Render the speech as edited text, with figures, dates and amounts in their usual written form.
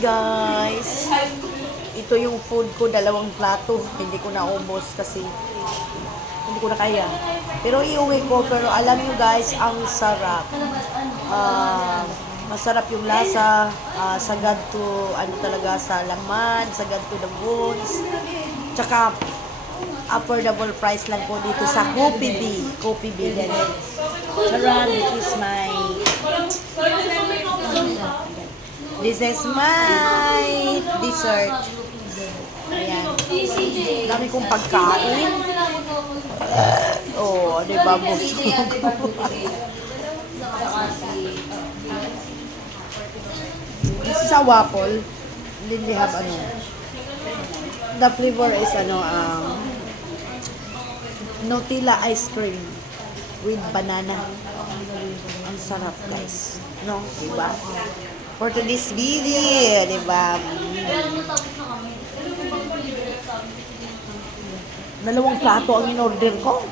guys. Ito yung food ko, 2 plato. Hindi ko naubos kasi hindi ko na kaya. Pero iuwi ko, pero alam nyo guys, ang sarap. Masarap yung lasa, sagad to, ano talaga sa laman, sagad to the bones. Tsaka, affordable price lang po dito sa Coffee Bee. Coffee Bee. Charan, this is my dessert. Ayan. Dami kong pagkain. Oh, di ba? Busog. This is a waffle. Then they have ano. The flavor is ano, Nutella ice cream with banana. Ang sarap, guys. No? Diba? For today's video, diba? 2 plato ang in-order ko.